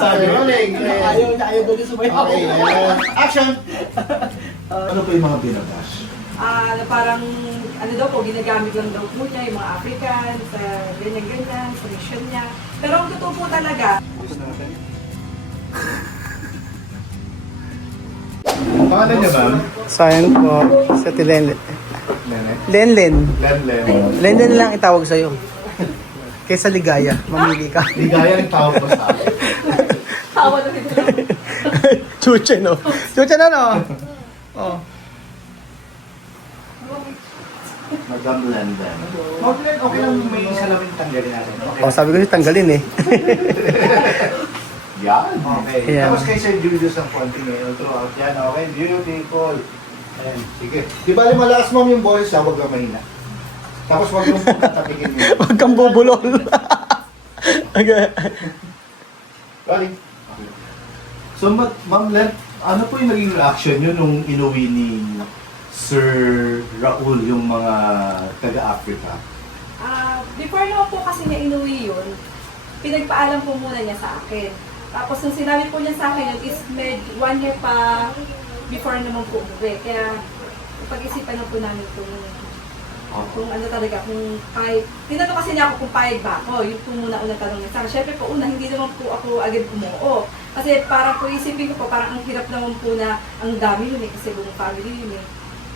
sabi. Ayaw doon yung sumayaw. Okay, action! Ano po yung mga binabash? Na parang, ano daw po, ginagamit lang daw po niya, yung mga Africans, ganyan-ganyan, sa mission niya. Pero ang totoo po talaga, Pangalan niya ba? Sayang po, sa Tilenlen. Nene? Lenlen. Lenlen. Lenlen lang itawag sa'yo. Kaysa ligaya, mamili ka. Ligaya ang tawag mo sa akin. tawa na rin. Chuche, no? Chuche na, no? Oh. Madam Lenlen. Maglen, okay lang may salamin tanggalin natin. Okay. Oh, sabi ko siya tanggalin eh. Yan. Okay. Ayan. Tapos kay Sir Julius ang konting ngayon throughout yan. Okay, beautiful. Ayan, sige. Di ba malakas mo yung boses ha, huwag kang mahina. Tapos huwag yung tatapikin mo. Huwag kang bubulol. Okay. Galing. So, Ma'am Len, ano po yung naging reaction nyo nung inuwi ni Sir Raul yung mga taga-Africa? Before naman po kasi niya inuwi yun, pinagpaalam po muna niya sa akin. Tapos nung sinabi po niya sa akin yun is 1 year pa before naman po umuwi. Kaya pag-isipan na po namin kung ano talaga, kung kahit, tinanong kasi niya ako kung payag ba ako, yun po muna unang tanong niya sa akin. Siyempre po una, hindi naman po ako agad umuo. Kasi parang po isipin ko po, parang ang hirap naman po na ang dami yun eh, kasi buong family yun eh.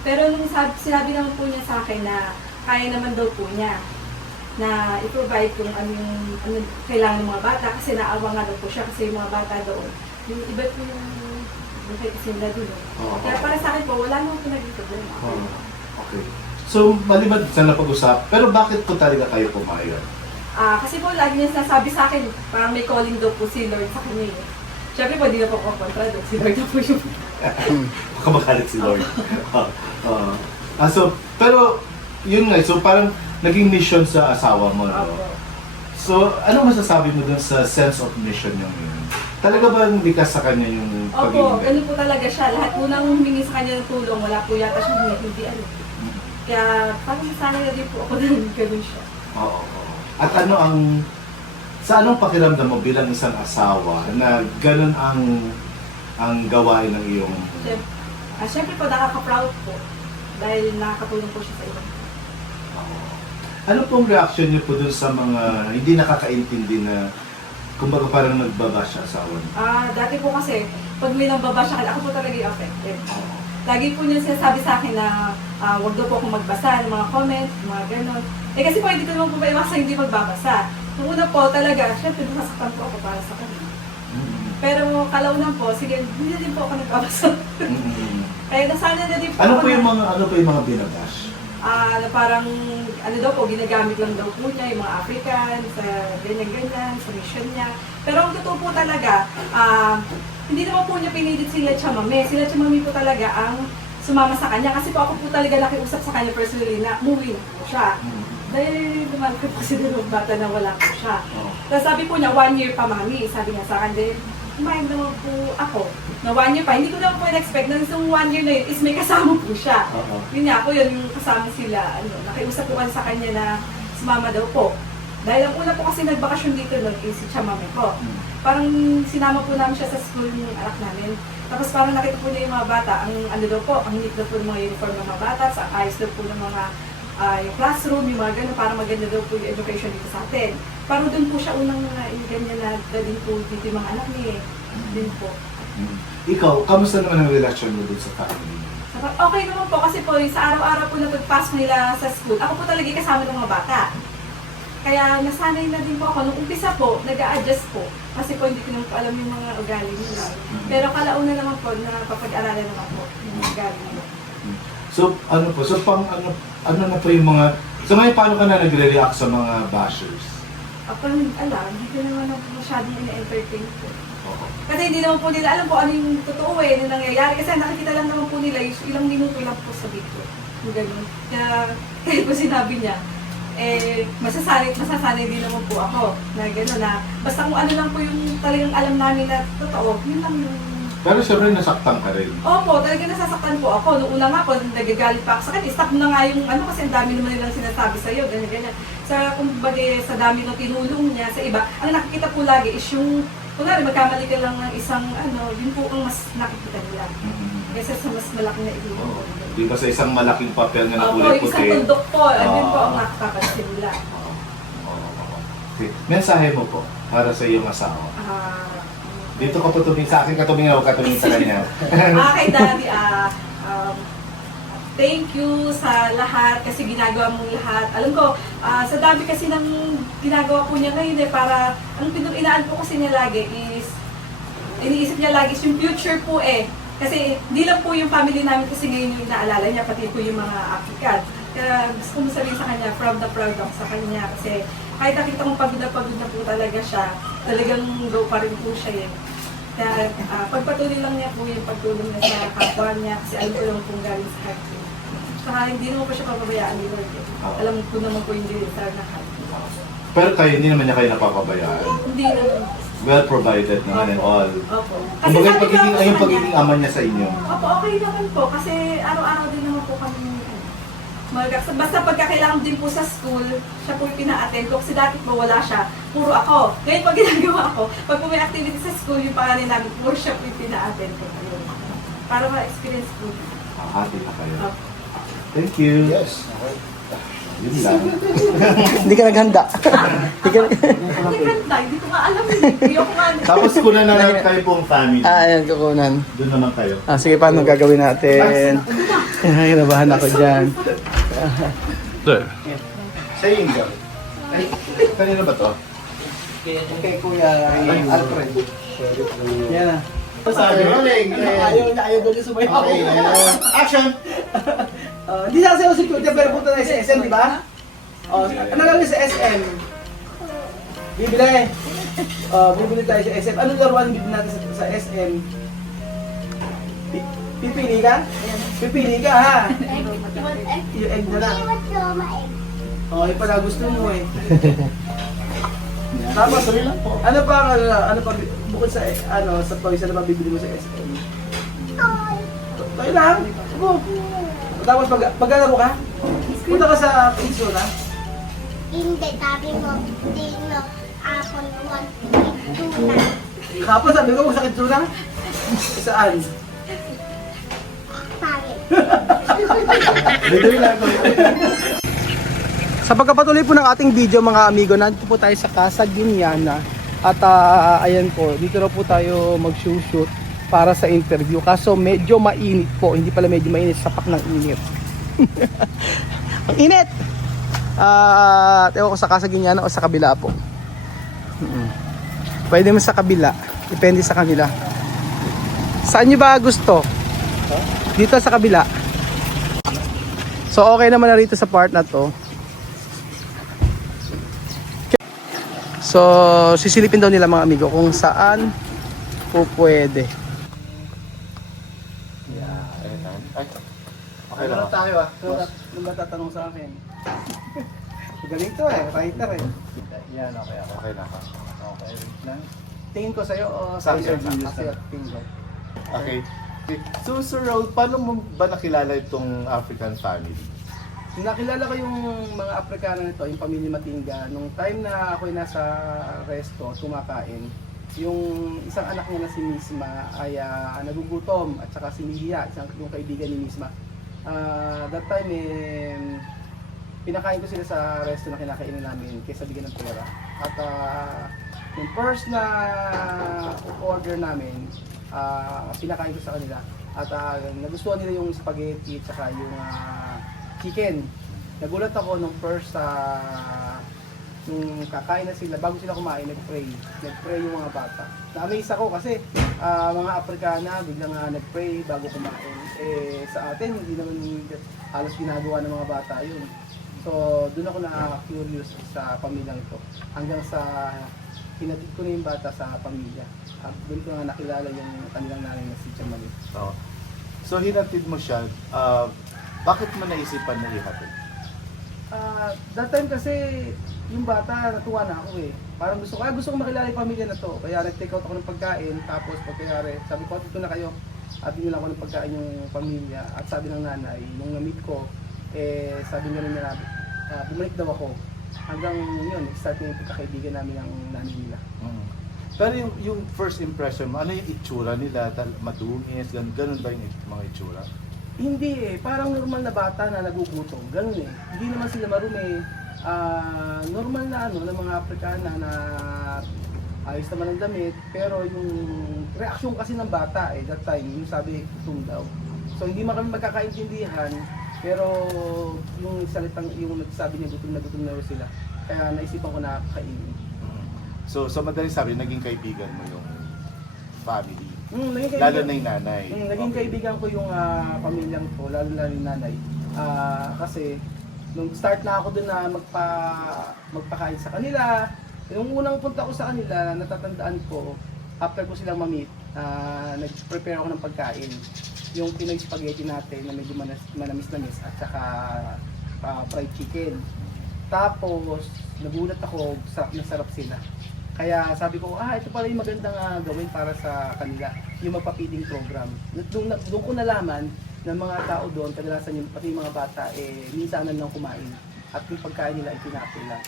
Pero nung sinabi naman po niya sa akin na kaya naman daw po niya na i-provide kung ano yung kailangan ng mga bata kasi naawa nga daw po siya kasi yung mga bata doon. Yung iba po yung kay Kasinda doon. Kaya para sa akin po, wala naman po naging problema. Okay. So, maliban sa napag-usap, pero bakit po talaga kayo pumayag? Kasi po lagi niya sinasabi sa akin, parang may calling daw po si Lord sa kanya eh. Siyempre po, di na po ako kontra doon. Si Lord na po yung... Baka magalit si Lord. Pero, yun nga, so parang naging mission sa asawa mo, no? So, ano masasabi mo dun sa sense of mission niya ngayon? Talaga ba likas sa kanya yung Opo, pag-ibig? ganun po talaga siya. Lahat po nang humingi sa kanya ng tulong, wala po yata siya hinihindihan. Kaya parang nasanay na din po ako na ganun siya. Oo. At ano sa anong pakiramdam mo bilang isang asawa na ganun ang gawain ng iyong... Siyempre po, nakaka-proud po. Dahil nakakatulong po siya sa iba. Ano pong reaction niyo po dun sa mga hindi nakakaintindi na kumbaga parang nagbabash sa asawa niyo? Dati po kasi, pag may nababa siya, ako po talaga yung affected. Lagi po niya sinasabi sa akin na wag daw po akong magbasa ng mga comment, mga gano'n. Kasi po, hindi ko naman po maiwasan hindi magbabasa. Nung una po talaga, syempre nasasaktan po ako para sa kanya. Pero kalaunan po, sige, hindi na din po ako nagbabasa. Kaya nasanay na din po Ano ako po yung mga binabash? na parang, ano daw po, ginagamit lang daw po niya, yung mga Africans, ganyan-ganyan, sa mission niya. Pero ang totoo po talaga, hindi naman po niya pinilit sila Chamame. Sila Chamame po talaga ang sumama sa kanya. Kasi po ako po talaga nakiusap sa kanya personally na umuwi na po siya. Dahil lumalaki po kasi dalawang bata na wala po siya. Tapos sabi po niya, 1 year pa mami. Sabi niya sa akin, dahil kumain naman po ako na 1 year pa. Hindi ko naman po in-expect na yung 1 year na yun is may kasama po siya. Yun nga po yun, yung kasama sila. Nakiusap po sa kanya na sumama daw po. Dahil ang una po kasi nagbakasyon dito nun is si Chamame ko. Parang sinama po namin siya sa school ng anak namin. Tapos parang nakita po niya yung mga bata, ang ano daw po, ang neat daw po ng mga uniform ng mga bata, sa ayos daw po ng mga yung classroom, yung mga gano'n, parang maganda daw po yung education dito sa atin. Parang doon po siya unang ganyan na dalhin po dito yung mga anak niya. Din po. Ikaw, kamusta naman ang relasyon mo dun sa family? Okay naman po kasi po sa araw-araw po na pagpasok nila sa school, ako po talaga kasama ng mga bata. Kaya nasanay na din po ako. Nung umpisa po, nag-a-adjust po. Kasi po hindi ko naman po alam yung mga ugali nila. Pero kalauna naman po, napapag-aralan naman po yung ugali nila. So, ano na po yung mga... So, ngayon, paano ka na nagre-react sa mga bashers? Ako alam, hindi ko naman ako masyadong ina-entertain po. Kasi hindi naman po nila alam po ano yung totoo yung nangyayari. Kasi nakikita lang naman po nila, ilang minuto lang po sa video. Yung ganun. Kaya po sinabi niya, masasanay din naman po ako na gano'n na basta kung ano lang po yung talagang alam namin na totoo, yun lang yung... Pero syempre nasaktan ka rin. Opo, talagang nasasaktan po ako. Noong una nga po, nagagalit pa ako sa kanya. Stop na nga yung ano kasi ang dami naman nilang sinasabi sa'yo, ganyan-ganyan. Sa, kumbaga, sa dami ng tinulong niya sa iba, ang nakikita po lagi is yung kunwari magkamali ka lang ng isang yun po ang mas nakikita nila. Kaysa sa mas malaking na ilo. Di ba sa isang malaking papel na Opo, nakulay isang puti? tundok po, yun po ang nakakapansin nila. Okay. Mensahe mo po para sa iyong asawa. Dito ka po tumingin sa akin, katumingin ako, katumingin sa kanya. Kay Daddy, thank you sa lahat kasi ginagawa mong lahat. Alam ko, sa dami kasi ng ginagawa po niya ngayon para, ang inaan po kasi niya lagi is, iniisip niya lagi yung future po Kasi hindi lang po yung family namin kasi ngayon yung inaalala niya, pati po yung mga African. Kaya gusto ko sabihin sa kanya, proud ako sa kanya kasi kahit nakita kong pagod na po talaga siya, talagang go pa rin po siya Kaya pagpatuloy lang niya po yung pagtulong niya sa kapwa niya kasi alam ko lang kung galing sa heart niya. Saka hindi naman po siya papabayaan ni Lord Alam ko naman po yung desire na heart niya. Pero kayo, hindi naman niya kayo napapabayaan. Hindi naman. Well provided naman and all. Opo. Ang yung pagiging ama niya sa inyo. Opo, okay naman po kasi araw-araw din naman po kami basta pagkakailangan din po sa school, siya po yung pina-attend ko. Kasi dati po wala siya, puro ako. Ngayon pag ginagawa ko, pag po may activity sa school, yung pangalan namin, puro siya po yung pina-attend ko. Para ma-experience po. Happy na kayo. Thank you. Yes. Okay. Yun lang. Hindi ka naghanda. Hindi ko nga alam. Hindi ako nga. Tapos kunan na lang kayo pong family. Ayan, kukunan. Doon naman kayo. Sige, paano gagawin natin? Kinabahan ako dyan. Saying girl. Ay, kanina ba to? Okay, Kuya Alfred. Yan na. Rolling. Ayaw doon yung sumayaw. Okay, action! Hindi na kasi ako si Kuya, pero punta na sa SM, di ba? Ano lang sa SM? Bibili. Bibili tayo sa SM. Anong laruan bibili natin sa SM? Pipili ka? Pipili ka, ha? Yung egg na lang. Yung pala gusto mo Tapos, ano pa, bukod sa, sa toys, ano pa bibili mo sa SM? Toy lang. Subo. Tapos, paglalaro ka? Punta ka sa Pizuna? Hindi, sabi mo, dino, apon, 1, 2 na. Kapag sabi ko, masakit Pizuna? Saan? Pangit. Sa pagkapatuloy po ng ating video mga amigo, nandito po tayo sa Casa Guiana. At ayan po, dito na po tayo mag-shoot para sa interview. Kaso medyo mainit po, hindi pala medyo mainit, sapak ng init. Ang init! Ewan ko sa Casa Guiana o sa kabila po. Pwede mo sa kabila, depende sa kanila. Saan nyo ba gusto? Dito sa kabila. So okay naman na rito sa part na to. So sisilipin daw nila mga amigo kung saan po pwede. Okay lang. Tayo Nung tatanong sa akin. Galing to writer Yan, okay. Okay na. Okay, lang. Tingin ko sa'yo o Sa Sir akin. Julius? Tingin ko. Okay. So, Sir Raul, paano mo ba nakilala itong African family? Nakilala ko yung mga Afrikano nito, yung pamilya Matinga. Nung time na ako'y nasa resto, kumakain, yung isang anak niya na si Misma ay nagugutom at saka si Lilia, yung kaibigan ni Misma. That time, pinakain ko sila sa resto na kinakainin namin kaysa bigyan ng pera. At yung first na order namin, pinakain ko sa kanila. At nagustuhan nila yung spaghetti at saka yung chicken. Nagulat ako nung first nung kakain na sila, bago sila kumain, nag-pray yung mga bata. Na-amaze ako kasi mga Afrikana biglang nag-pray bago kumain. Sa atin, hindi naman halos ginagawa ng mga bata yun. So, doon ako na-curious sa pamilyang ito. Hanggang sa hinatid ko na yung bata sa pamilya. Doon ko na nakilala yung kanilang nanay na si Chamali. So, hinatid mo siya. Bakit mo naisipan na ihatid? That time kasi yung bata natuwa na ako Parang gusto ko makilala yung pamilya na to. Kaya nag-take out ako ng pagkain, tapos pagkayari, sabi ko, dito na kayo. At binila ko ng pagkain yung pamilya. At sabi ng nanay, nung na-meet ko, sabi nga rin na bumalik daw ako. Hanggang yun, start na yung pagkakaibigan namin ng nanay nila. Pero yung first impression mo, ano yung itsura nila? Madungis, ganun ba yung mga itsura? Hindi eh, parang normal na bata na nagugutom, ganun eh. Hindi naman sila marumi. Normal na ano, ng mga Afrikana na ayos naman ang damit, pero yung reaksyon kasi ng bata that time, yung sabi, gutom daw. So hindi man kami magkakaintindihan, pero yung salitang, yung nagsabi niya gutom na raw sila. Kaya naisipan ko na kainin. So, sa madaling sabi, naging kaibigan mo yung family. Naging Lalo na yung nanay. Naging Okay. kaibigan ko yung pamilyang ko, lalo na yung nanay. Kasi nung start na ako dun na magpakain sa kanila, yung unang punta ko sa kanila, natatandaan ko, after ko silang ma-meet, nag-prepare ako ng pagkain. Yung Pinoy spaghetti natin na medyo manamis-namis at saka fried chicken. Tapos, nagulat ako, sarap na sarap sila. Kaya sabi ko, ito pala yung magandang gawin para sa kanila, yung magpa-feeding program. Doon ko nalaman ng mga tao doon, kadalasan yung pati yung mga bata, minsanan lang kumain. At yung pagkain nila ay tinapon lang.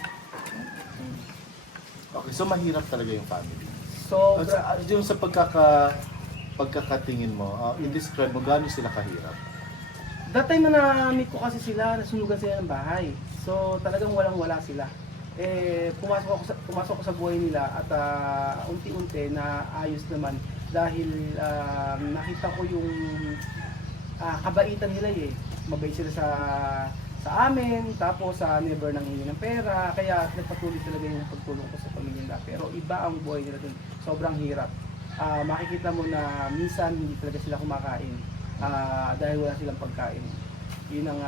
Okay, so mahirap talaga yung family. So, Yung sa pagkakatingin mo, i-describe mo gaano sila kahirap. that time na na-meet ko kasi sila, nasunugan sila ng bahay. So, talagang walang-wala sila. Pumasok ako sa buhay nila at unti-unti na ayos naman dahil nakita ko yung kabaitan nila eh. Mabait sila sa amin, tapos never nang hingi ng pera, kaya nagpatuloy talaga yung pagtulong ko sa pamilya nila. Pero iba ang buhay nila dun, sobrang hirap. Makikita mo na minsan hindi talaga sila kumakain dahil wala silang pagkain. Yun ang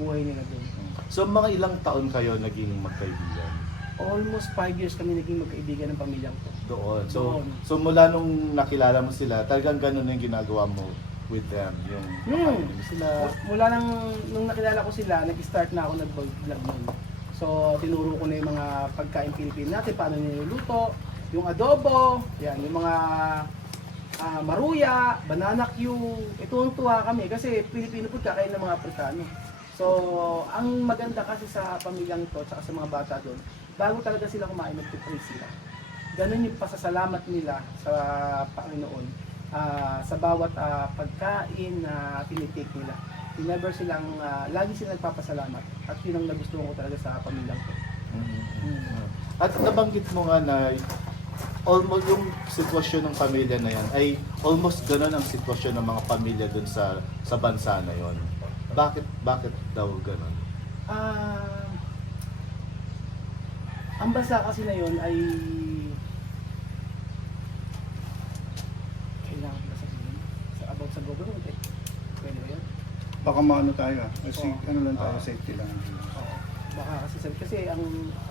buhay nila dun. So, mga ilang taon kayo naging magkaibigan? Almost 5 years kami naging magkaibigan ng pamilyang ko. Doon. Doon. So mula nung nakilala mo sila, talagang ganun yung ginagawa mo with them. Yung pakainin mo sila. Mula nung nakilala ko sila, nag-start na ako nag-vlog nun. So, tinuro ko na yung mga pagkain Pilipino natin, paano niluluto, yung adobo, yan, yung mga maruya, banana Q. Tuwang-tuwa kami kasi Pilipino food kakain ng mga Afrikano. So, ang maganda kasi sa pamilyang to, at sa mga bata doon, bago talaga sila kumain, nag-pray sila. Ganun yung pasasalamat nila sa Panginoon sa bawat pagkain na tinitake nila. Never silang, lagi silang nagpapasalamat. At yun ang nagustuhan ko talaga sa pamilyang to. At nabanggit mo nga na almost yung sitwasyon ng pamilya na yan ay almost ganun ang sitwasyon ng mga pamilya dun sa bansa na yon. Bakit daw ganun? Ang bansa kasi na yon ay kailangan ba sabihin about sa government eh. Pwede ba yun? Baka maano tayo kasi Oo. ano lang tayo, safety lang. Oo. Baka kasi ang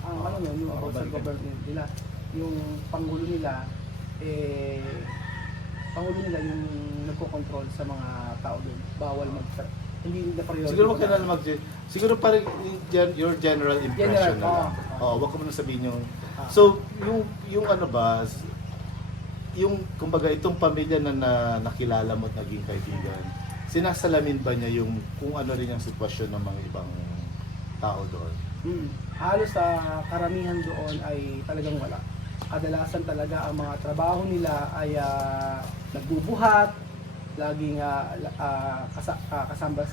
ano yun, yung about sa government nila, yung pangulo nila yung nagko-control sa mga tao doon. Bawal hindi na priority. Siguro wag ka na siguro parang your general impression General, na lang. oo. Wag ko muna sabihin yung Ah. So, yung ano ba, yung kumbaga itong pamilya na nakilala mo at naging kaibigan, sinasalamin ba niya yung kung ano rin yung sitwasyon ng mga ibang tao doon? Halos karamihan doon ay talagang wala. Kadalasan talaga ang mga trabaho nila ay nagbubuhat, laging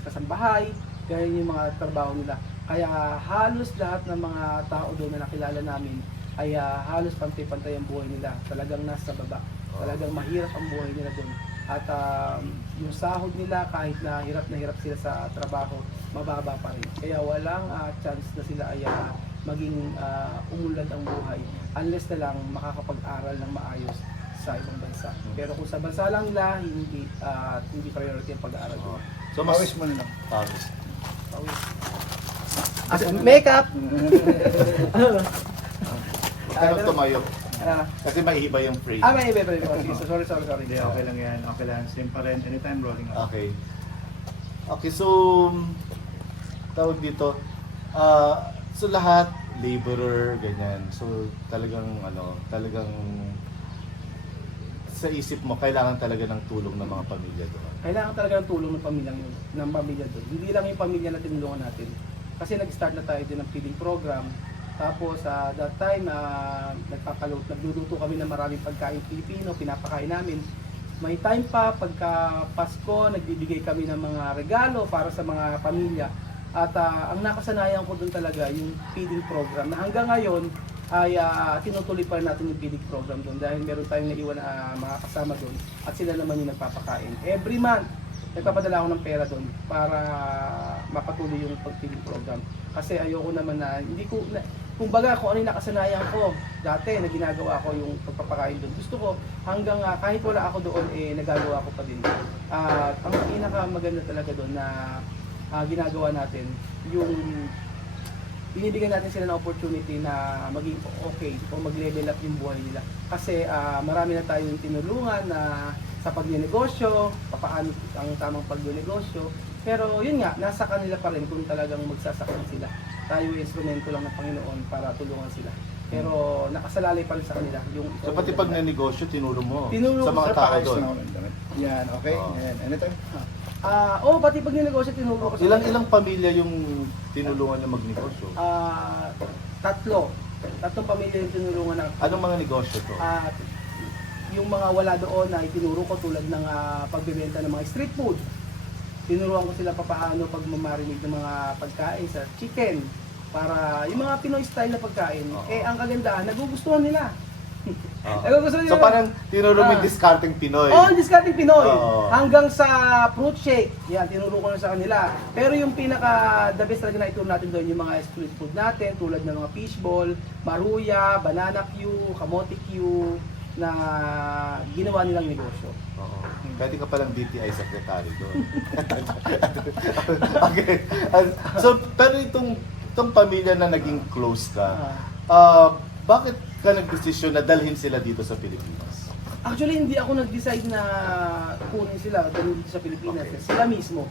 kasambahay, ganyan yung mga trabaho nila. Kaya halos lahat ng mga tao doon na nakilala namin ay halos pantay-pantay ang buhay nila. Talagang nasa baba. Talagang mahirap ang buhay nila doon. At yung sahod nila, kahit na hirap sila sa trabaho, mababa pa rin. Kaya walang chance na sila ay maging umunlad ang buhay unless na lang makakapag-aral ng maayos sa ibang bansa. Pero kung sa bansa lang nila, hindi priority ang pag-aaral doon. So, Pawis mo na lang. Pawis. Makeup! Huwag ka nang tumayo. Ah, Kasi maiiba yung phrase. may iba. Sige, sorry. Hindi, okay lang yan. Okay lang. Same pa rin. Anytime rolling up. Okay. Okay, so tawag dito. So lahat laborer ganyan. So talagang talagang sa isip mo kailangan talaga ng tulong ng mga pamilya doon. Kailangan talaga ng tulong ng pamilya doon. Hindi lang yung pamilya na tinulungan natin. Kasi nag-start na tayo din ng feeding program. Tapos that time, nagluluto kami ng maraming pagkain Pilipino, pinapakain namin. May time pa, pagka Pasko, nagbibigay kami ng mga regalo para sa mga pamilya. At ang nakasanayan ko doon talaga, yung feeding program, na hanggang ngayon ay tinutuloy pa rin natin yung feeding program doon dahil meron tayong naiwan na mga kasama doon at sila naman yung nagpapakain. Every month, nagpapadala ako ng pera doon para mapatuloy yung pag-feeding program. Kasi ayoko naman na, kumbaga kung ano yung nakasanayan ko dati na ginagawa ko yung pagpapakain doon. Gusto ko hanggang kahit wala ako doon nagagawa ko pa din. Ang pinaka maganda talaga doon na ginagawa natin yung binibigyan natin sila ng opportunity na maging okay o mag-level up yung buhay nila. Kasi marami na tayong tinulungan na sa pagnenegosyo, paano ang tamang pagnenegosyo. Pero yun nga, nasa kanila pa rin kung talagang magsasakang sila. Tayo instrumento lang ng Panginoon para tulungan sila. Pero nakasalalay pa rin sa kanila. Yung So pati pag nanegosyo, tinuro mo Tinuro sa ko, mga sir, tao Ayos doon. na ako ng damit. Yan, okay. Oo. Ayan, anytime. pati pag negosyo tinuro ko sa Ilang pamilya yung tinulungan na magnegosyo? Tatlong pamilya yung tinulungan ng Anong mga negosyo to? yung mga wala doon ay tinuro ko tulad ng pagbebenta ng mga street food. Tinuruan ko sila paano pagmamarinate ng mga pagkain sa chicken para yung mga Pinoy style na pagkain. Oo. Ang kagandahan, nagugustuhan nila. Ah. Nagugustuhan So nila. parang tinuro mo yung Ah. discarding Pinoy. Discarding Pinoy. Oo. Hanggang sa fruit shake. Yan, tinuro ko na sa kanila. Pero yung pinaka the best talaga na ituro natin doon, yung mga street food natin, tulad ng mga fishball, maruya, banana Q, kamote Q, na ginawa nilang negosyo. Oo. Pwede ka palang DTI secretary doon. Okay. So, pero itong pamilya na naging close ka, bakit ka nagdesisyon na dalhin sila dito sa Pilipinas? Actually, hindi ako nag-decide na kunin sila dito sa Pilipinas. Okay. Sila mismo.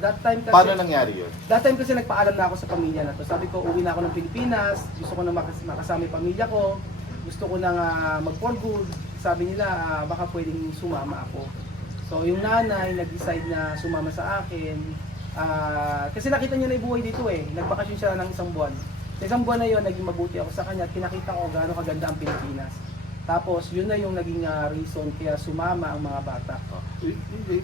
That time kasi, Paano nangyari yun? That time kasi nagpaalam na ako sa pamilya na to. Sabi ko, uwi na ako ng Pilipinas. Gusto ko na makasama yung pamilya ko. Gusto ko na mag-for good. Sabi nila, baka pwedeng sumama ako. So, yung nanay nag-decide na sumama sa akin. Kasi nakita niya na yung buhay dito eh. Nagbakasyon siya ng isang buwan. Sa isang buwan na yun, naging mabuti ako sa kanya at pinakita ko gaano kaganda ang Pilipinas. Tapos, yun na yung naging reason kaya sumama ang mga bata.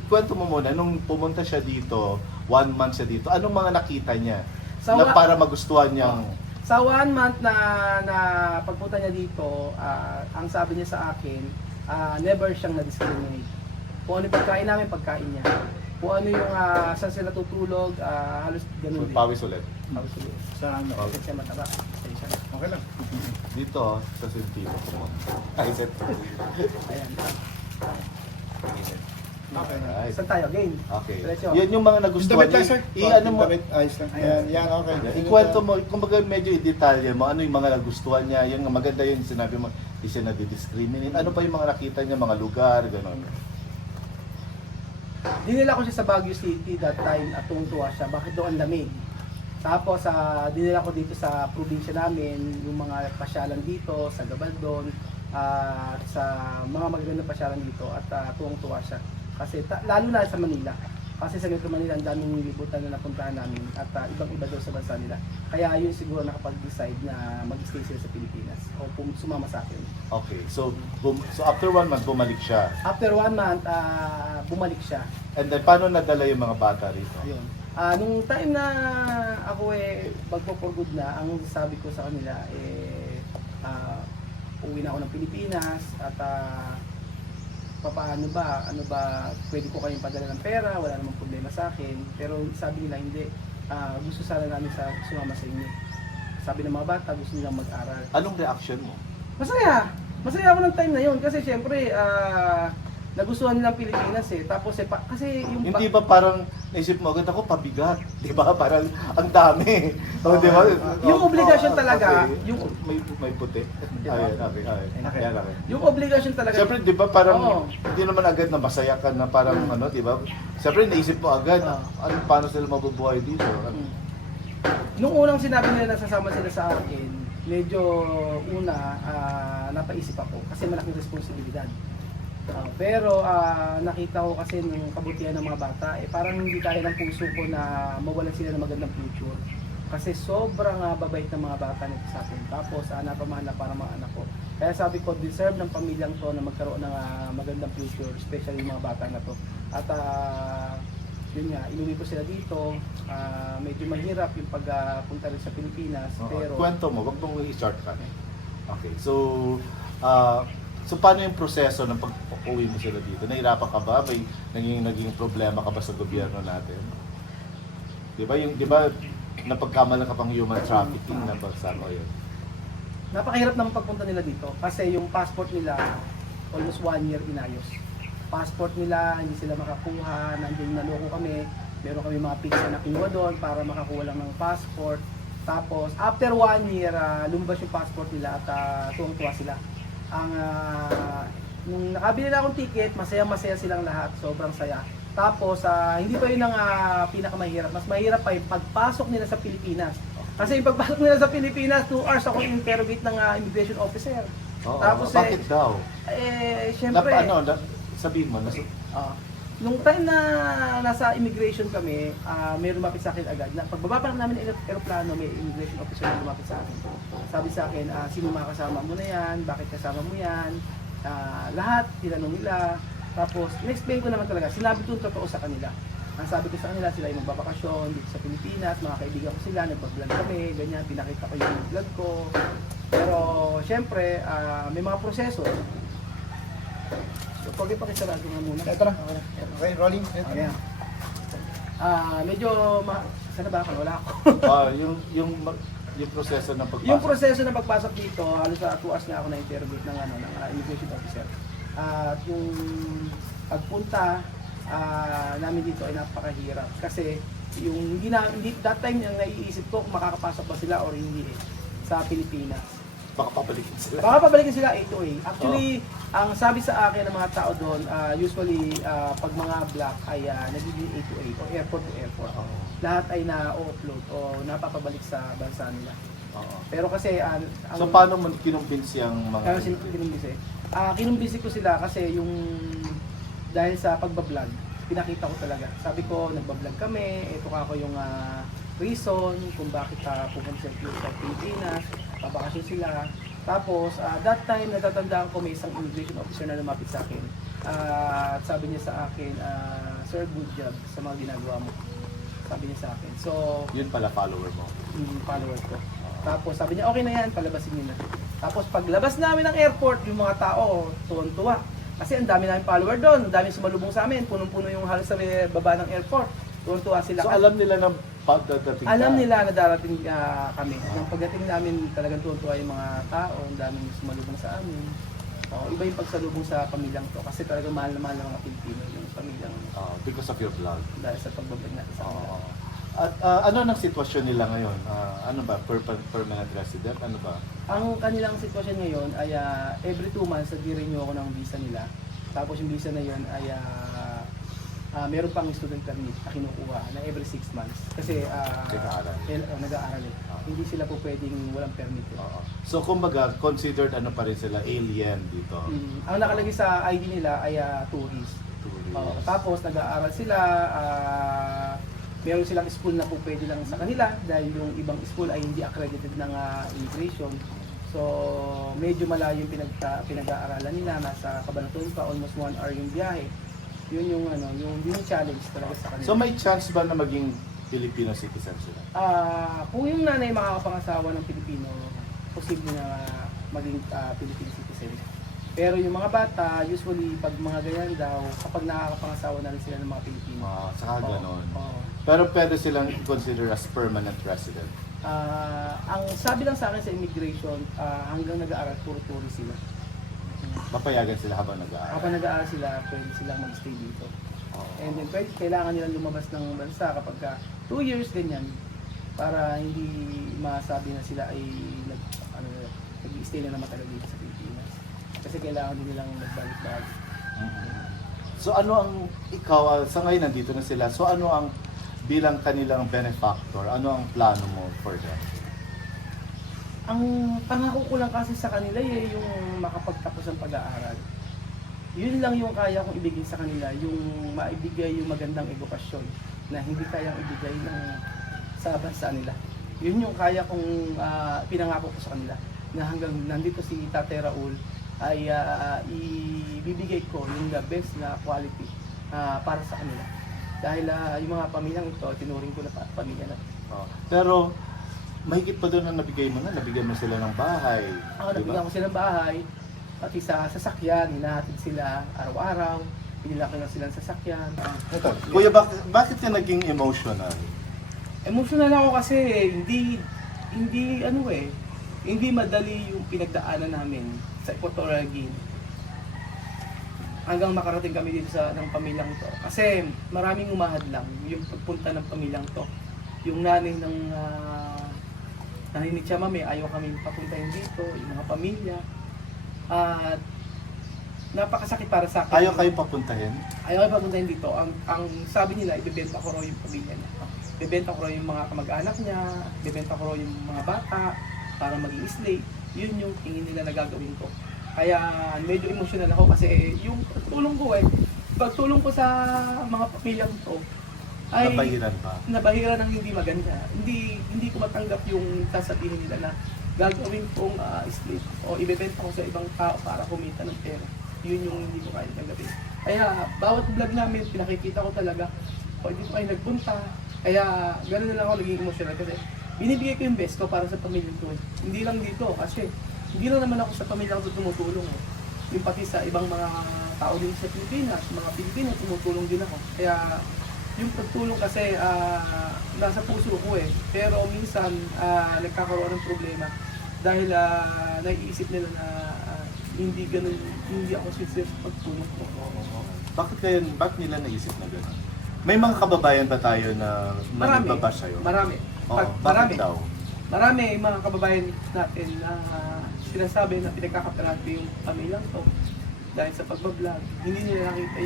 Kwento mo muna, nung pumunta siya dito, 1 month siya dito, anong mga nakita niya Sa na para magustuhan niyang... Sa 1 month na pagpunta niya dito, ang sabi niya sa akin, never siyang na-discriminate. Kung ano yung pagkain namin, pagkain niya. Kung ano yung saan sila tutulog, halos ganun din. Pawis ulit. Pawis ulit. Sa ano? Kasi siya mataba. Pasensya na. Okay lang. Dito, sa sentido. Ay, set. Ayan. Okay na. Ay, Saan tayo? Game. okay. Diretso. Yan yung mga Yung nagustuhan damit lang, niya. sir. I-ano mo, Damit, ayos lang. Ayan, yan, okay. ikwento mo, kumbaga medyo i-detalye mo, ano yung mga nagustuhan niya, yung maganda yun, sinabi mo, di siya nadi-discriminate. Ano pa yung mga nakita niya, mga lugar, gano'n. Dinala ko siya sa Baguio City that time at tuwa siya. Bakit doon ang lamig? Tapos dinala ko dito sa probinsya namin, yung mga pasyalan dito, sa Gabaldon, sa mga magagandang pasyalan dito at tuwang-tuwa siya. Kasi lalo na sa Manila. Kasi sa Metro Manila, ang daming libutan na napuntahan namin at ibang-iba daw sa bansa nila. Kaya yun siguro nakapag-decide na mag-stay sila sa Pilipinas o sumama sa akin. Okay, so after 1 month, bumalik siya. After 1 month, bumalik siya. And then, paano nadala yung mga bata rito? Ayun. Nung time na ako magpo-for good na, ang sabi ko sa kanila uwi na ako ng Pilipinas at paano ba, pwede ko kayong padala ng pera, wala namang problema sa akin. Pero sabi nila hindi, gusto sana namin sumama sa inyo. Sabi ng mga bata, gusto nilang mag-aral. Anong reaction mo? Masaya! Masaya ako ng time na yun kasi syempre, nagustuhan nilang Pilipinas eh. Tapos kasi yung... Hindi ba parang naisip mo agad ako pabigat? Di ba? Parang ang dami. O, di ba? Yung obligasyon talaga, Okay. yung... May puti. Diba? Ayan, okay. Okay. Ayan, okay. Yung obligasyon talaga... Siyempre, di ba parang Oo. hindi naman agad na masaya ka na parang ano, di ba? Siyempre, naisip mo agad, paano sila mabubuhay dito? Nung unang sinabi nila na sasama sila sa akin, medyo napaisip ako kasi malaking responsibilidad. Pero nakita ko kasi ng kabutihan ng mga bata, parang hindi kaya ng puso ko na mawalan sila ng magandang future. Kasi sobrang babait ng mga bata nito sa akin. Tapos napamahal na para mga anak ko. Kaya sabi ko, deserve ng pamilyang to na magkaroon ng magandang future, especially yung mga bata na to. At yun nga, inuwi ko sila dito. Medyo mahirap yung pagpunta rin sa Pilipinas. Pero Kwento mo, wag mong i-start ka. Okay, so paano yung proseso ng pag-uwi mo sila dito? Nahirapan ka ba? May naging problema ka ba sa gobyerno natin? Di ba napagkamalan ka pang human trafficking na pagsama yun? napakahirap naman pagpunta nila dito. Kasi yung passport nila, almost 1 year inayos. Passport nila, hindi sila makakuha. Nandiyan naloko kami. Meron kami mga pizza na kinuha doon para makakuha lang ng passport. Tapos, after 1 year, lumabas yung passport nila at tuwang-tuwa sila. Nung nakabili na akong ticket, masaya-masaya silang lahat. Sobrang saya. Tapos, hindi pa yun ang pinakamahirap. Mas mahirap pa yung pagpasok nila sa Pilipinas. Kasi yung pagpasok nila sa Pilipinas, 2 hours ako interrogate ng immigration officer. Oo, Tapos, bakit daw? Syempre, Sabihin mo, nung time na nasa immigration kami, may lumapit sa akin agad. Pagbaba pa lang namin ng aeroplano, may immigration officer na lumapit sa akin. Sabi sa akin, sino mga kasama mo na yan? Bakit kasama mo yan? Lahat, tinanong nila. Tapos, in-explain ko naman talaga. Sinabi ko totoo sa kanila. Ang sabi ko sa kanila, sila yung magbabakasyon dito sa Pilipinas, mga kaibigan ko sila, nagpa-vlog kami, ganyan, pinakita ko yung vlog ko. Pero, syempre, may mga proseso. So, pwede pakisarado nga muna. Ito na. Okay, rolling. Ito na. Ayan. Medyo, sana ba ako? Wala ako. yung proseso ng pagpasok. Yung proseso na pagpasok dito, halos 2 hours na ako na-interrogate ng immigration officer. At yung pagpunta namin dito ay napakahirap kasi yung hindi that time yung naiisip ko kung makakapasok ba sila or hindi sa Pilipinas. Baka papalikin sila. Baka pabalikin sila A2A. Actually, ang sabi sa akin ng mga tao doon, usually pag mga black ay nagiging A2A o airport to airport. Lahat ay na-upload o napapabalik sa bansa nila. Pero kasi So paano mo kinumbinsi ang mga... Kaya kinumbisi. Kinumbisi ko sila kasi yung dahil sa pagbablog, pinakita ko talaga. Sabi ko, nagbablog kami, ito ako yung reason kung bakit pupunta sa Pilipinas, babakasyon sila. Tapos, that time, natatandaan ko may isang immigration officer na lumapit sa akin. At sabi niya sa akin, Sir, good job sa mga ginagawa mo. Sabi niya sa akin. So, Yun pala follower mo. yung follower ko. Tapos sabi niya, okay na yan, palabasin niyo na. Tapos paglabas namin ng airport, yung mga tao, tuwan-tuwa. Kasi ang dami namin follower doon, ang dami sumalubong sa amin, punong-puno yung halos sa baba ng airport. Tuwan-tuwa sila. So alam nila na pagdating ka? Alam nila na darating kami. Nang pagdating namin, talagang tuwan-tuwa yung mga tao, ang daming sumalubong sa amin. Iba yung pagsalubong sa pamilyang to kasi talagang mahal na mahal ng mga Pilipino yung pamilyang Because of your vlog. dahil sa pagbabag natin sa kanila. At ano ang sitwasyon nila ngayon? Ano ba? Permanent resident? Ano ba? Ang kanilang sitwasyon ngayon ay every 2 months nag-renew ako ng visa nila. Tapos yung visa na yun ay meron pang student permit na kinukuha na every 6 months. Kasi nag-aaral eh. Hindi sila po pwedeng walang permit. So kumbaga, considered ano pa rin sila, alien dito? Ang nakalagay sa ID nila ay tourist. Tapos nag-aaral sila, meron silang school na po pwede lang sa kanila dahil yung ibang school ay hindi accredited ng immigration. So, medyo malayo yung pinag-aaralan nila, nasa Cabanatuan pa, almost 1 hour yung biyahe. Yun yung challenge talaga sa kanila. So may chance ba na maging Filipino citizen sila? Kung yung nanay makakapangasawa ng Pilipino, posible na maging Filipino citizen. Pero yung mga bata, usually pag mga ganyan daw, kapag nakakapangasawa na rin sila ng mga Pilipino. Saka ganon. Pero pwede silang consider as permanent resident? Ang sabi lang sa akin sa immigration, hanggang nag-aaral, puro sila. Papayagan sila habang nag-aaral? Kapag nag-aaral sila, pwede silang mag-stay dito. And then kailangan nilang lumabas ng bansa kapag 2 years ganyan para hindi masabi na sila ay nag-stay na matagal dito sa Pilipinas. Kasi kailangan din nilang magbalik-balik. So ano ang ikaw, sa ngayon nandito na sila, so ano ang bilang kanilang benefactor, ano ang plano mo for them? Ang pangako ko lang kasi sa kanila yung makapagtapos ng pag-aaral. Yun lang yung kaya kong ibigay sa kanila, yung maibigay yung magandang edukasyon na hindi kayang ibigay sa bansa nila. Yun yung kaya kong pinangako ko sa kanila na hanggang nandito si Tatay Raul ay ibibigay ko yung the best na quality para sa kanila. Dahil yung mga pamilyang ito, tinuring ko na pamilya na. Pero mahigit pa doon na nabigay mo sila ng bahay. Nabigyan ko sila ng bahay, pati sa sasakyan, hinahatid sila araw-araw, pinilaki na sila ng sasakyan. Ito, Kuya, bakit ka naging emotional? Emotional ako kasi hindi madali yung pinagdaanan namin sa Equatorial Guinea. Hanggang makarating kami dito ng pamilyang to. Kasi maraming umahadlang yung pagpunta ng pamilyang to. Yung nanay ni Chamame, ayaw kami papuntahin dito, yung mga pamilya. At napakasakit para sa akin. Ayaw kayo papuntahin? Ayaw kayo papuntahin dito. Ang sabi nila, ibebenta ko raw yung pamilya niya. Ibebenta ko raw yung mga kamag-anak niya, ibebenta ko raw yung mga bata para maging slave. Yun yung tingin nila na gagawin ko. Kaya medyo emotional ako kasi yung pagtulong ko sa mga pamilyang to ay nabahiran ng hindi maganda. Hindi ko matanggap yung sasabihin nila na gagawin kong slave o ibebenta ko sa ibang tao para kumita ng pera. Yun yung hindi ko kaya tanggapin. Kaya bawat vlog namin pinakikita ko talaga pag dito kayo nagpunta. Kaya gano'n na lang ako naging emotional kasi binibigay ko yung best ko para sa pamilyang ko. Hindi lang dito kasi hindi lang naman ako sa pamilyang ko tumutulong. Yung pati sa ibang mga tao din sa Pilipinas, mga Pilipino tumutulong din ako. Kaya yung pagtulong kasi nasa puso ko Pero minsan nagkakaroon ng problema dahil naiisip nila na hindi ako sincere sa pagtulong ko. Bakit nila naisip na gano'n? May mga kababayan ba tayo na nagbabash sa'yo? Marami. Bakit daw? Marami mga kababayan natin na sinasabi na pinagkakapalan ko yung pamilyang to dahil sa pagbablog. Hindi nila nakita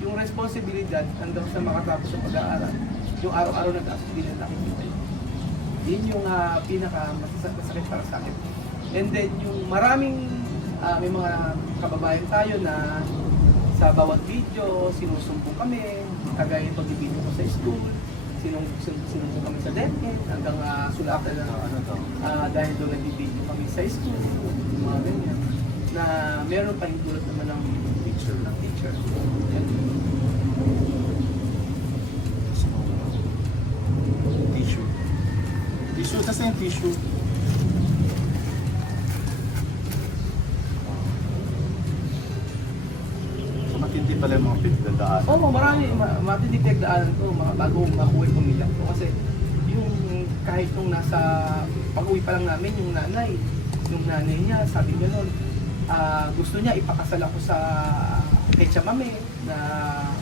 yung responsibilidad hanggang sa makatapos sa pag-aaral. Yung araw-araw na gastos, hindi nila nakikita yun. Yun yung pinaka-masakit para sa akin. And then yung may mga kababayan tayo na sa bawat video, sinusumbong kami, kagaya yung pag-video ko sa school, sinusumbong kami sa DepEd, hanggang sulatan na dahil doon nag-video kami sa school, yung mga ganyan, na meron pa yung tulad naman ng teacher. Tissue, kasi yung tissue. Matindi pala yung mga pinagdadaan. Oo, marami. Matindi pinagdaanan ko bago makuha yung pamilya ko. Kasi yung kahit nung nasa pag-uwi pa lang namin, yung nanay niya, sabi niya nun, gusto niya ipakasal ako sa Pecha Mame na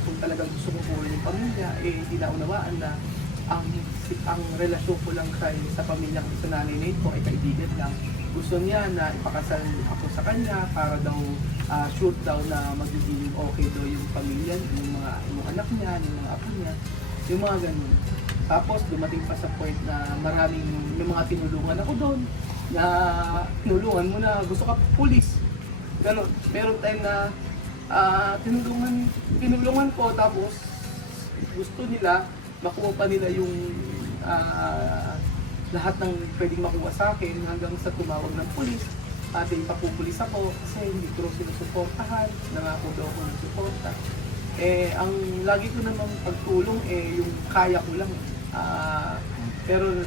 kung talagang gusto ko kuha yung pamilya, hindi na unawaan na ang relasyon ko lang sa pamilya ko sa nanay na ito ay kaibigan lang. Gusto niya na ipakasal ako sa kanya para daw sure daw na magiging okay daw yung pamilya, yung anak niya, yung mga apo niya, yung mga ganun. Tapos dumating pa sa point na may mga tinulungan ako doon na tinulungan mo na gusto ka pulis. Ganun. Meron time na tinulungan ko tapos gusto nila makuha pa nila yung lahat ng pwedeng makuha sa akin hanggang sa tumawag ng pulis at ipapupulis ako kasi hindi ko sinusuportahan, nangako daw ako ng suporta. Ang lagi ko namang pagtulong yung kaya ko lang. Pero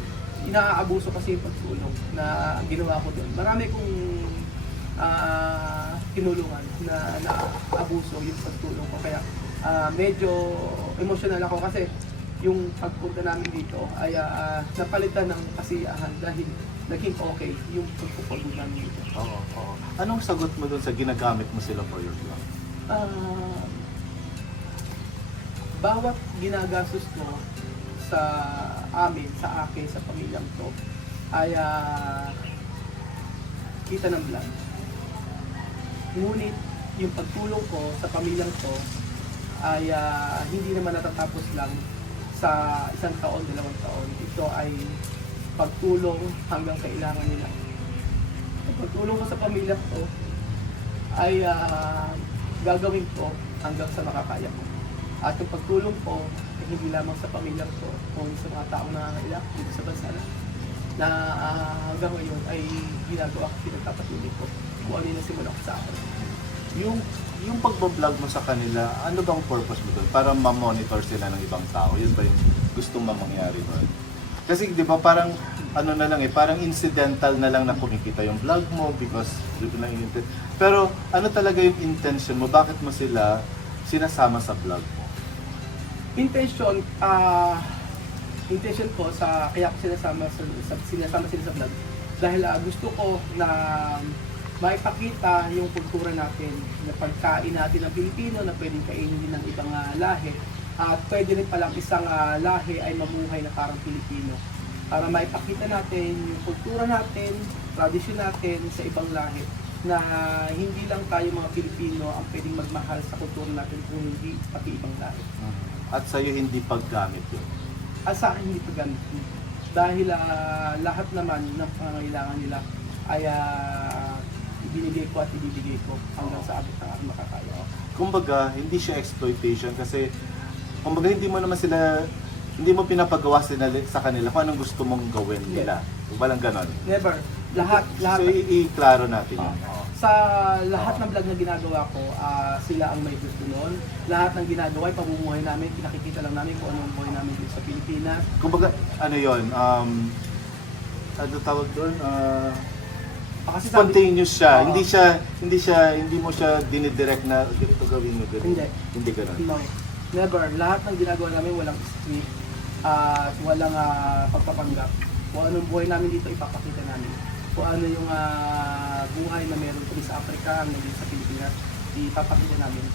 inaabuso kasi yung pagtulong na ginawa ko doon. Marami kong tinulungan na naabuso yung pagtulong ko. Kaya medyo emotional ako kasi yung pagpunta namin dito ay napalitan ng kasiyahan dahil naging okay yung pagpupagod namin dito. Oo. Anong sagot mo doon sa ginagamit mo sila for your vlog? Bawat ginagastos ko sa akin, sa pamilyang to, ay kita ng vlog. Ngunit yung pagtulong ko sa pamilyang to ay hindi naman natatapos lang sa 1 taon, 2 taon. Ito ay pagtulong hanggang kailangan nila. Ang pagtulong ko sa pamilya ko ay gagawin ko hanggang sa makakaya ko. At yung pagtulong ko ay hindi lamang sa pamilya ko, kung sa mga taong nangangailangan dito sa bansa na hanggang ngayon ay ginagawa ko, pinagpapatuloy ko kung ano yung nasimula ko sa akin. Yung pagbablog mo sa kanila, ano bang purpose mo doon? Para ma-monitor sila ng ibang tao? Yun ba yung gustong mangyari doon? Kasi di ba parang ano na lang parang incidental na lang na kumikita yung vlog mo because di ba pero ano talaga yung intention mo? Bakit mo sila sinasama sa vlog mo? Intention ko sa kaya ko sinasama sila sa vlog dahil gusto ko na maipakita yung kultura natin, na pagkain natin ng Pilipino na pwedeng kainin din ng ibang lahi at pwede rin palang isang lahi ay mamuhay na parang Pilipino para maipakita natin yung kultura natin, tradisyon natin sa ibang lahi na hindi lang tayo mga Pilipino ang pwedeng magmahal sa kultura natin kung hindi pati ibang lahi. At sa'yo hindi paggamit yun? Sa akin hindi pagamit dahil lahat naman ng pangangailangan nila ay ibinigay ko at ibibigay ko hanggang sa abot ng aking makakaya. Kumbaga, hindi siya exploitation kasi kumbaga hindi mo pinapagawa sa kanila kung anong gusto mong gawin nila. Walang ganon. Never. Lahat. So, i-klaro natin yun. Sa lahat ng vlog na ginagawa ko, sila ang may gusto nun. Lahat ng ginagawa ay pamumuhay namin, pinakikita lang namin kung anong buhay namin dito sa Pilipinas. Kumbaga, ano yun, ano tawag doon? Kasi sabi, Spontaneous siya. Hindi mo siya dinidirect na ganito gawin mo. Hindi ganon. no, never. Lahat ng ginagawa namin walang script at walang pagpapanggap. Kung anong buhay namin dito, ipapakita namin. Kung ano yung buhay na meron kami sa Africa, hanggang sa Pilipinas, ipapakita namin.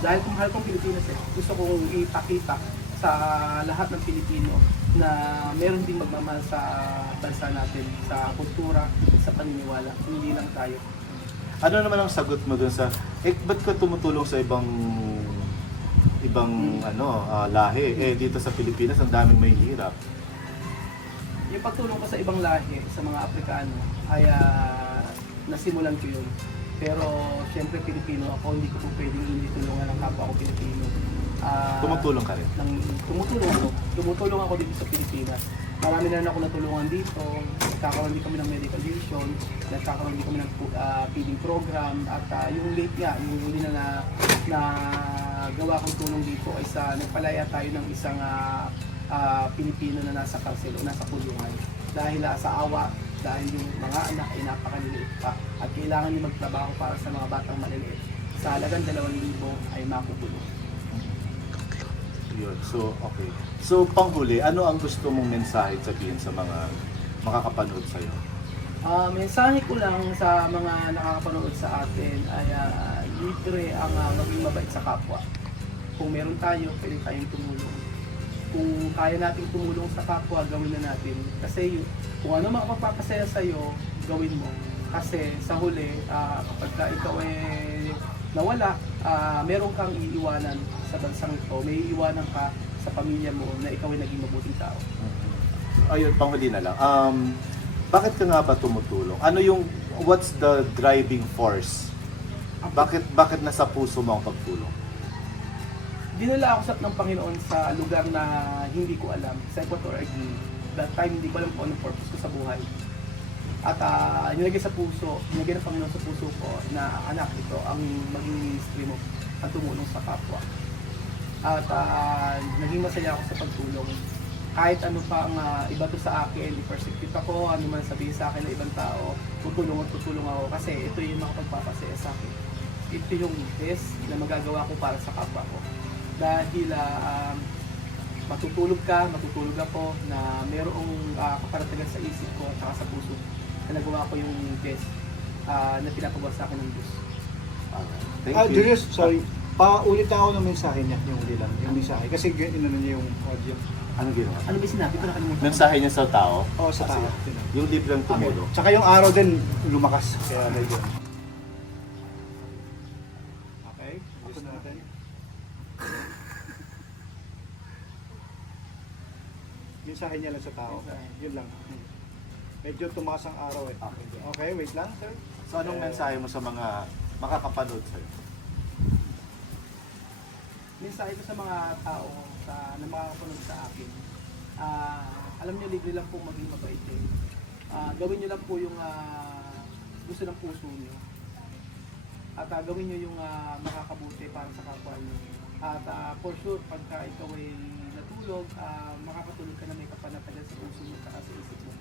Dahil kung mahal kong Pilipinas gusto kong ipakita sa lahat ng Pilipino na meron din magmamahal sa bansa natin, sa kultura, sa paniniwala, hindi lang tayo. Ano naman ang sagot mo dun sa, ba't ka tumutulong sa ibang lahi? Dito sa Pilipinas, ang daming may hirap. Yung pagtulong ko sa ibang lahi, sa mga Aprikano, ay nasimulan ko yun. Pero syempre Pilipino ako, hindi ko po pwedeng hindi tulungan ng kapwa ko Pilipino. Tumutulong ka rin? Tumutulong ako dito sa Pilipinas. Marami na rin ako natulungan dito. Nagkakaroon din kami ng medical vision, nagkakaroon din kami ng feeding program, at yung late nga, yung huli na gawa kong tulong dito ay nagpalaya tayo ng isang Pilipino na nasa karsel o nasa kulungan. Dahil sa awa, dahil yung mga anak ay napakaliliit pa at kailangan niyo magtrabaho para sa mga batang maliliit. Sa halagang 2,000 ay makukulong. Yun. So, okay. So, panghuli, ano ang gusto mong mensahe sabihin sa mga makakapanood sa'yo? Mensahe ko lang sa mga nakakapanood sa atin ay libre ang maging mabait sa kapwa. Kung meron tayo, pwede tayong tumulong. Kung kaya nating tumulong sa kapwa, gawin na natin. Kasi kung ano makapapasaya sa'yo, gawin mo. Kasi sa huli, kapag ikaw nawala, meron kang iiwanan sa bansang ito. May iiwanan ka sa pamilya mo na ikaw ay naging mabuting tao. Ayun, panghuli na lang. Bakit ka nga ba tumutulong? What's the driving force? Bakit nasa puso mo ang pagtulong? Dinala ako ng Panginoon sa lugar na hindi ko alam, sa Equatorial Guinea. That time, hindi ko alam kung anong purpose ko sa buhay. At nilagay ng Panginoon sa puso ko na anak, ito ang maging ministry mo at tumulong sa kapwa. At naging masaya ako sa pagtulong. Kahit ano pa ang iba to sa akin, i-persecute ako, ano man sabihin sa akin ng ibang tao, tutulong ako kasi ito yung makapagpapasaya sa akin. Ito yung best na magagawa ko para sa kapwa ko. Dahil matutulog ako na mayroong kaparatagan sa isip ko at sa puso na nagawa ko yung best na pinapagawa sa akin ng Diyos. Thank you. Julius, sorry. Paulit ako ng mensahe niya, yung huli lang, yung mensahe. Kasi inano niya yung audio. Ano ginawa? Ano ba sinabi ko nakalimutan? Mensahe niya sa tao? Oo, sa tao. Yung libreng tumulong. Tsaka yung araw din lumakas. Kaya medyo. Okay, gusto natin. Mensahe niya lang sa tao. Yun lang. Medyo tumakas ang araw eh. Okay, wait lang, sir. So, anong mensahe mo sa mga makakapanood sa'yo? mensahe ko sa mga tao na makakapanood sa akin. Alam niyo, libre lang po maging mabait eh. Gawin niyo lang po yung gusto ng puso niyo. At gawin niyo yung makakabuti para sa kapwa niyo. At for sure, pagka ikaw ay natulog, makakatulog ka na may kapanatagan sa puso mo at sa isip mo.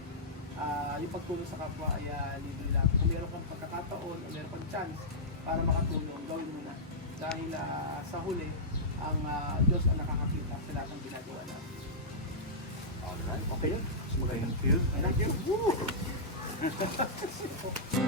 Yung pagtulong sa kapwa ay libre lang. Kung meron kang pagkakataon o meron kang chance para makatulong, gawin mo na. Dahil sa huli, ang Diyos ang nakakakita sa lahat ng ginagawa natin. Alright, okay yun. Mas magayon. Thank you.